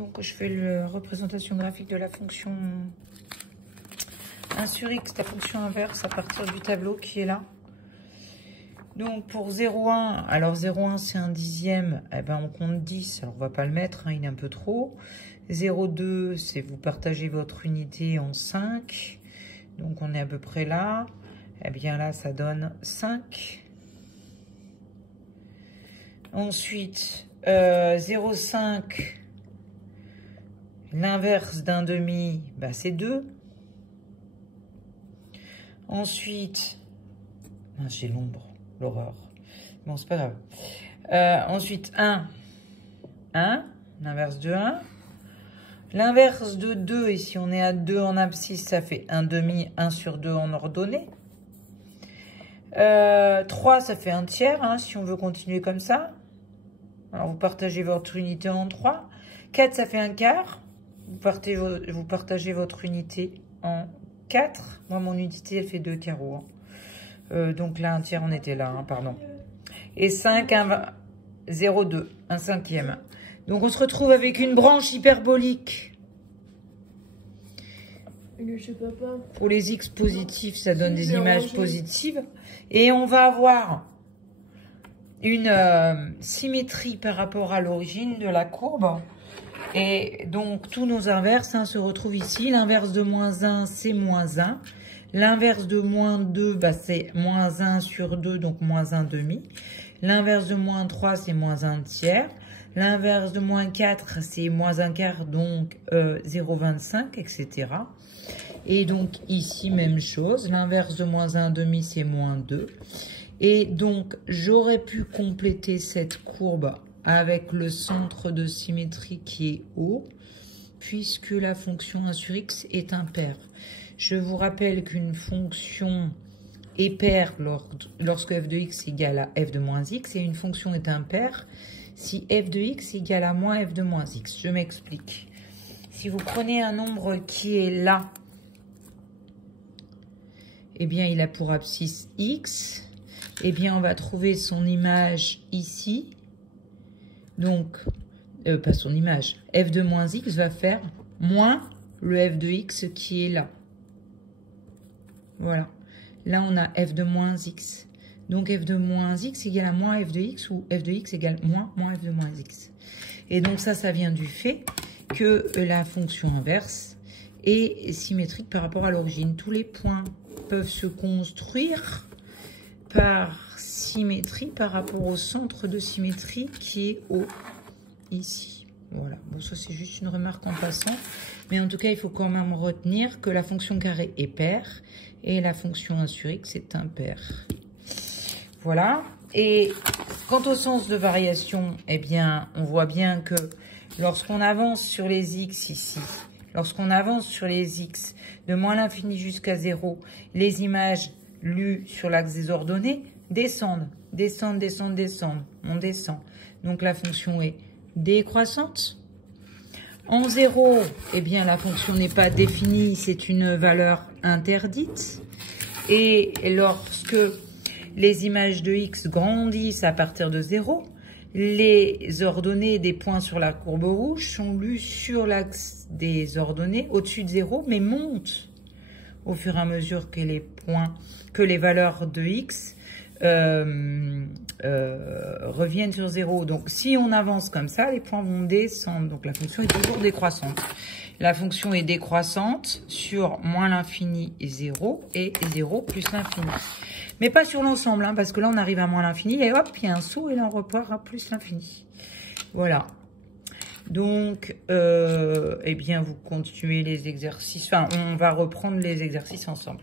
Donc, je fais la représentation graphique de la fonction 1 sur x, la fonction inverse à partir du tableau qui est là. Donc, pour 0,1, alors 0,1 c'est un dixième, eh ben on compte 10, alors on va pas le mettre, hein, il est un peu trop. 0,2 c'est vous partagez votre unité en 5, donc on est à peu près là. Eh bien là, ça donne 5. Ensuite, 0,5, l'inverse d'un demi, bah, c'est 2. Ensuite, j'ai l'ombre, l'horreur. Bon, c'est pas grave. Ensuite, 1, l'inverse de 1. L'inverse de 2, et si on est à 2 en abscisse, ça fait 1 demi, 1 sur 2 en ordonnée. 3, ça fait 1 tiers, hein, si on veut continuer comme ça. Alors, vous partagez votre unité en 3. 4, ça fait 1 quart. Vous partagez votre unité en 4. Moi, mon unité, elle fait 2 carreaux. Hein. Donc là, 1 tiers, on était là, hein, pardon. Et 5, 0,2, 1 cinquième. Donc, on se retrouve avec une branche hyperbolique. Je sais pas. Pour les x positifs, ça donne des images positives. Et on va avoir une symétrie par rapport à l'origine de la courbe. Et donc, tous nos inverses se retrouvent ici. L'inverse de moins 1, c'est moins 1. L'inverse de moins 2, bah, c'est moins 1 sur 2, donc moins 1 demi. L'inverse de moins 3, c'est moins 1 tiers. L'inverse de moins 4, c'est moins 1 quart, donc 0,25, etc. Et donc ici, même chose. L'inverse de moins 1 demi, c'est moins 2. Et donc, j'aurais pu compléter cette courbe avec le centre de symétrie qui est haut, puisque la fonction 1 sur x est impaire. Je vous rappelle qu'une fonction est paire lorsque f de x égale à f de moins x, et une fonction est impaire si f de x égale à moins f de moins x. Je m'explique. Si vous prenez un nombre qui est là, eh bien, il a pour abscisse x. Eh bien, on va trouver son image ici. Donc, pas son image. F de moins x va faire moins le f de x qui est là. Voilà. Là, on a f de moins x. Donc, f de moins x égale à moins f de x ou f de x égale moins f de moins x. Et donc, ça vient du fait que la fonction inverse est symétrique par rapport à l'origine. Tous les points peuvent se construire par symétrie par rapport au centre de symétrie qui est haut ici. Voilà, bon, ça c'est juste une remarque en passant, mais en tout cas il faut quand même retenir que la fonction carré est paire et la fonction 1 sur x est impaire. Voilà, et quant au sens de variation, eh bien on voit bien que lorsqu'on avance sur les x ici, lorsqu'on avance sur les x de moins l'infini jusqu'à 0, les images lues sur l'axe des ordonnées descendent, descendent, descendent, descendent. On descend. Donc la fonction est décroissante. En 0, eh bien la fonction n'est pas définie, c'est une valeur interdite. Et lorsque les images de x grandissent à partir de 0, les ordonnées des points sur la courbe rouge sont lues sur l'axe des ordonnées au-dessus de 0, mais montent au fur et à mesure que les valeurs de x reviennent sur 0. Donc, si on avance comme ça, les points vont descendre. Donc, la fonction est toujours décroissante. La fonction est décroissante sur moins l'infini et 0 et 0 plus l'infini. Mais pas sur l'ensemble, hein, parce que là, on arrive à moins l'infini et hop, il y a un saut et là, on repart à plus l'infini. Voilà. Donc, eh bien, vous continuez les exercices. Enfin, on va reprendre les exercices ensemble.